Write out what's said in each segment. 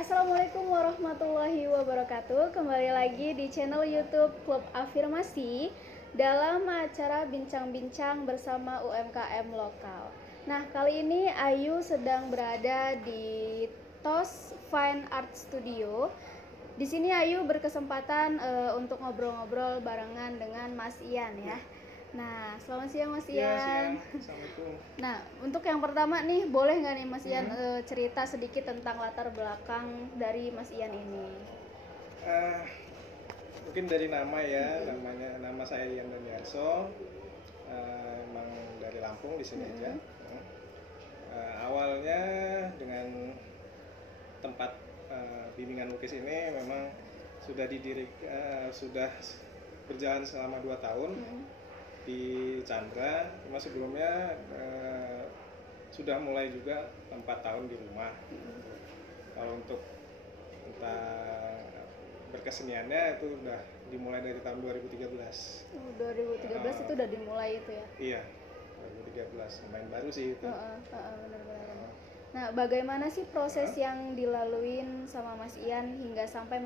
Assalamualaikum warahmatullahi wabarakatuh. Kembali lagi di channel YouTube Klub Afirmasi dalam acara bincang-bincang bersama UMKM lokal. Nah, kali ini Ayu sedang berada di TOS Fine Art Studio. Di sini Ayu berkesempatan untuk ngobrol-ngobrol barengan dengan Mas Ian ya. Nah, selamat siang Mas Ian. Ya, siang. Assalamualaikum. Nah, untuk yang pertama nih, boleh nggak nih Mas Ian cerita sedikit tentang latar belakang dari Mas Ian ini? Mungkin dari nama ya, nama saya Ian Daniarso. Emang dari Lampung di sini aja. Awalnya dengan tempat bimbingan lukis ini memang sudah sudah berjalan selama 2 tahun. Di Chandra, cuma sebelumnya sudah mulai juga 4 tahun di rumah. Kalau untuk tentang berkeseniannya itu udah dimulai dari tahun 2013. 2013 itu udah dimulai itu ya? Iya, 2013, lumayan baru sih itu. Benar-benar. Nah, bagaimana sih proses yang dilaluin sama Mas Ian hingga sampai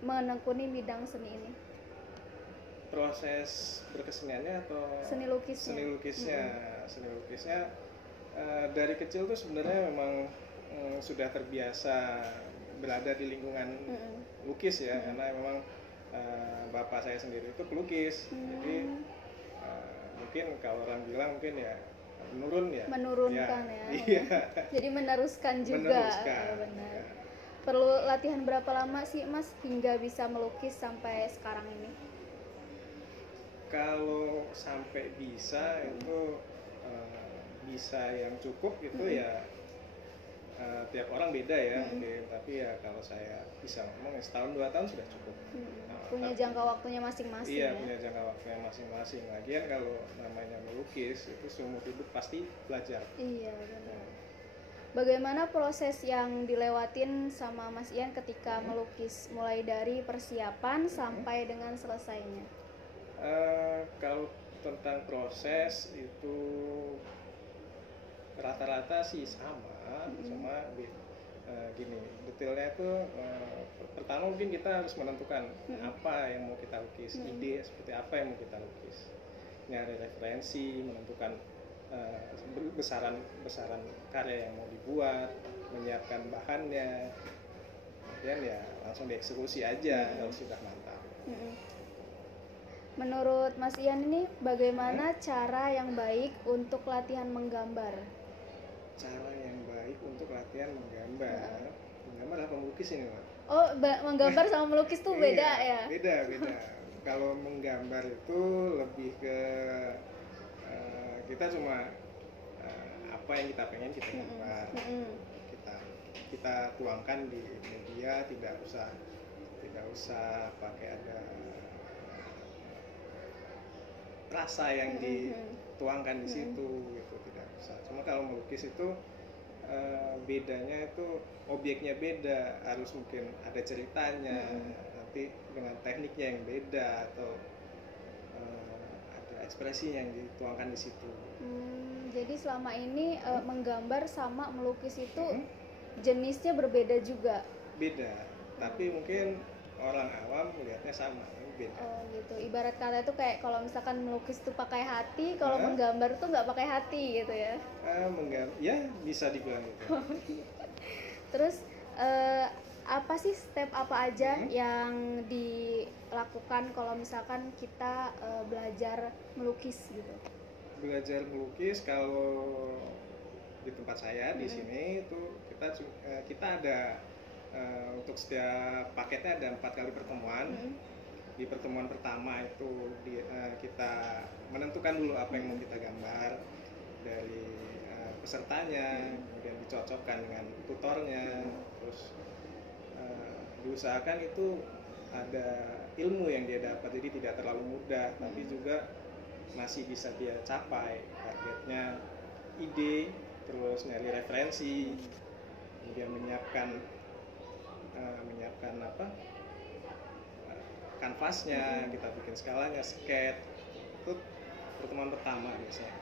menekuni bidang seni ini? Proses berkeseniannya atau seni lukisnya? Seni lukisnya dari kecil tuh sebenarnya memang sudah terbiasa berada di lingkungan lukis ya, karena memang bapak saya sendiri itu pelukis. Jadi mungkin kalau orang bilang mungkin ya menurunkan ya. Iya. Jadi meneruskan juga. Benar. Ya. Perlu latihan berapa lama sih Mas hingga bisa melukis sampai sekarang ini? Kalau sampai bisa itu bisa yang cukup itu ya tiap orang beda ya, tapi ya kalau saya bisa ngomong setahun 2 tahun sudah cukup. Punya jangka waktunya masing-masing. Iya, ya? punya jangka waktunya masing-masing. Lagian kalau namanya melukis itu seumur hidup pasti belajar. Iya benar. Bagaimana proses yang dilewatin sama Mas Ian ketika melukis, mulai dari persiapan sampai dengan selesainya? Kalau tentang proses itu rata-rata sih sama, gini, detailnya itu pertama mungkin kita harus menentukan apa yang mau kita lukis, ide seperti apa yang mau kita lukis, nyari referensi, menentukan besaran karya yang mau dibuat, menyiapkan bahannya, kemudian ya langsung dieksekusi aja kalau sudah mantap. Menurut Mas Ian ini bagaimana cara yang baik untuk latihan menggambar? Cara yang baik untuk latihan menggambar, menggambar apa melukis ini, Pak? Oh, menggambar sama melukis tuh beda ya? Beda. Kalau menggambar itu lebih ke kita cuma apa yang kita pengen kita gambar, kita tuangkan di media, tidak usah pakai ada rasa yang dituangkan di situ gitu, tidak usah. Cuma kalau melukis itu bedanya itu objeknya beda, harus mungkin ada ceritanya, nanti dengan tekniknya yang beda atau ada ekspresi yang dituangkan di situ. Jadi selama ini menggambar sama melukis itu jenisnya berbeda juga? Beda, tapi mungkin orang awam melihatnya sama. Beda. Oh gitu, ibarat kata itu kayak kalau misalkan melukis tuh pakai hati, kalau menggambar tuh nggak pakai hati gitu ya? Ya bisa dibilang gitu. Terus apa sih step apa aja yang dilakukan kalau misalkan kita belajar melukis gitu? Belajar melukis kalau di tempat saya di sini itu kita ada untuk setiap paketnya ada 4 kali pertemuan. Di pertemuan pertama itu kita menentukan dulu apa yang mau kita gambar dari pesertanya, kemudian dicocokkan dengan tutornya, terus diusahakan itu ada ilmu yang dia dapat, jadi tidak terlalu mudah, tapi juga masih bisa dia capai targetnya, ide, terus nyari referensi, kemudian menyiapkan kanvasnya, kita bikin skalanya, sketch. Itu pertemuan pertama biasanya.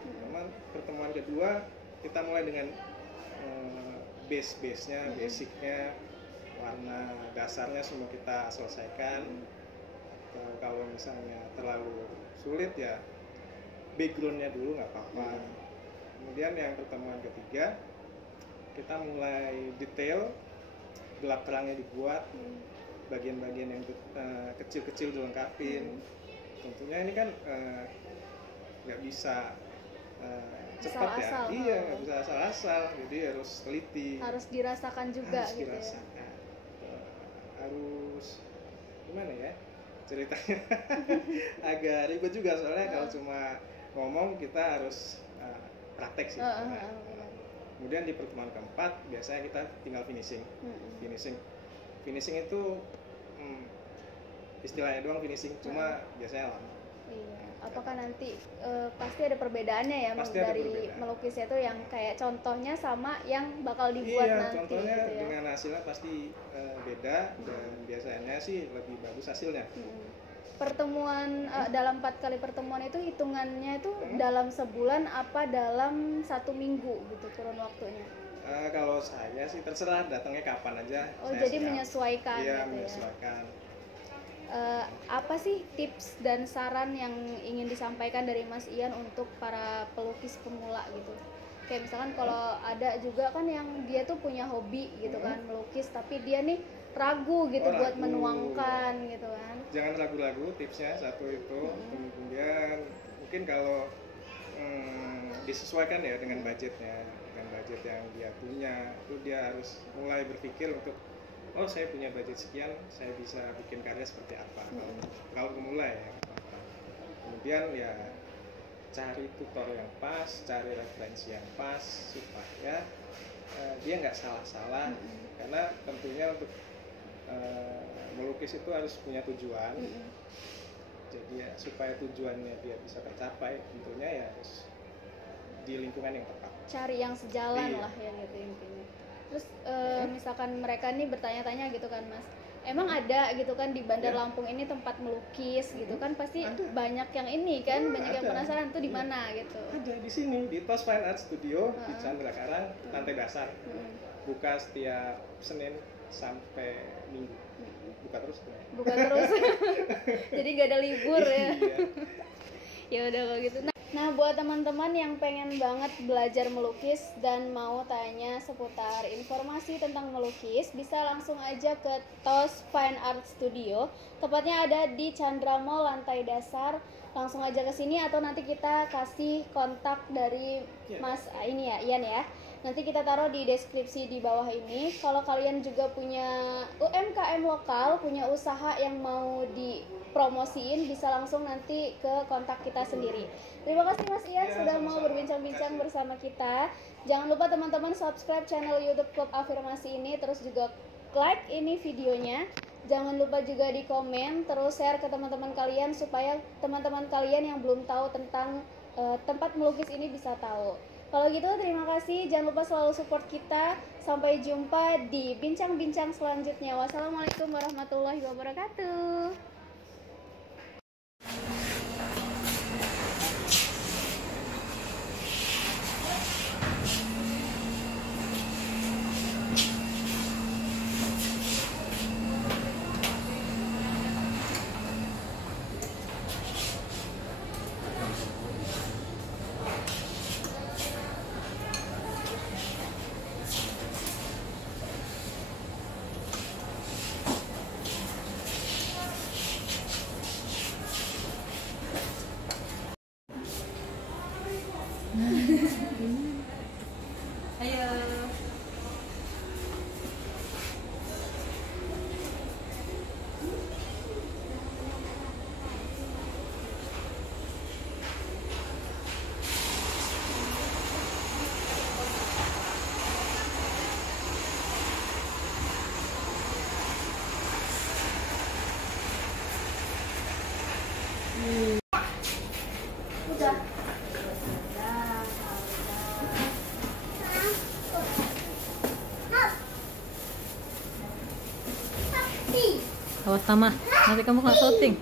Pertemuan kedua kita mulai dengan base-nya, basicnya, warna dasarnya semua kita selesaikan. Atau kalau misalnya terlalu sulit ya backgroundnya dulu nggak apa-apa. Kemudian yang pertemuan ketiga kita mulai detail, gelap terangnya dibuat, bagian-bagian yang kecil-kecil dilengkapin. Tentunya ini kan nggak bisa cepat ya, iya nggak bisa asal-asal, jadi harus teliti, harus dirasakan juga harus gitu dirasakan. Harus gimana ya ceritanya agak ribet juga soalnya kalau cuma ngomong kita harus praktek sih. Kemudian di pertemuan keempat biasanya kita tinggal finishing. Finishing itu istilahnya doang finishing, cuma biasanya lama. Iya. Apakah nanti pasti ada perbedaannya ya pasti dari perbedaan. melukisnya itu yang kayak contohnya sama yang bakal dibuat nanti contohnya gitu ya. dengan hasilnya pasti beda dan biasanya sih lebih bagus hasilnya. Pertemuan dalam 4 kali pertemuan itu hitungannya itu dalam sebulan apa dalam 1 minggu gitu kurun waktunya? Kalau saya sih terserah datangnya kapan aja. Oh, saya jadi siap. menyesuaikan Iya, gitu menyesuaikan. Apa sih tips dan saran yang ingin disampaikan dari Mas Ian untuk para pelukis pemula gitu? Kayak misalkan kalau ada juga kan yang dia tuh punya hobi gitu kan melukis, tapi dia nih ragu gitu buat menuangkan gitu kan. Jangan ragu-ragu, tipsnya satu itu. Kemudian mungkin kalau disesuaikan ya dengan budgetnya, dengan budget yang dia punya, itu dia harus mulai berpikir untuk oh saya punya budget sekian, saya bisa bikin karya seperti apa. Kalau pemula ya. Kemudian ya cari tutor yang pas, cari referensi yang pas supaya dia nggak salah-salah. Karena tentunya untuk melukis itu harus punya tujuan. Jadi ya supaya tujuannya dia bisa tercapai, tentunya ya harus di lingkungan yang tepat. Cari yang sejalan lah yang gitu intinya. Terus misalkan mereka nih bertanya-tanya gitu kan Mas, emang ada gitu kan di Bandar Lampung ini tempat melukis gitu kan, pasti banyak yang ini kan, banyak yang penasaran tuh di mana gitu. Ada di sini di TOS Fine Art Studio di Chandra Karang, lantai dasar. Buka setiap Senin sampai Minggu. Buka terus. Buka terus. Jadi nggak ada libur ya. Ya udah kalau gitu. Nah, buat teman-teman yang pengen banget belajar melukis dan mau tanya seputar informasi tentang melukis, bisa langsung aja ke TOS Fine Art Studio. Tepatnya ada di Chandra Mall lantai dasar. Langsung aja ke sini atau nanti kita kasih kontak dari Mas ini ya, Ian ya. Nanti kita taruh di deskripsi di bawah ini. Kalau kalian juga punya UMKM lokal, punya usaha yang mau dipromosiin, bisa langsung nanti ke kontak kita sendiri. Terima kasih Mas Ian sudah mau berbincang-bincang bersama kita. Jangan lupa teman-teman subscribe channel YouTube Klub Afirmasi ini, terus juga like ini videonya. Jangan lupa juga di komen, terus share ke teman-teman kalian supaya teman-teman kalian yang belum tahu tentang tempat melukis ini bisa tahu. Kalau gitu terima kasih, jangan lupa selalu support kita. Sampai jumpa di bincang-bincang selanjutnya. Wassalamualaikum warahmatullahi wabarakatuh. Awas Tama, nanti kamu nggak syuting.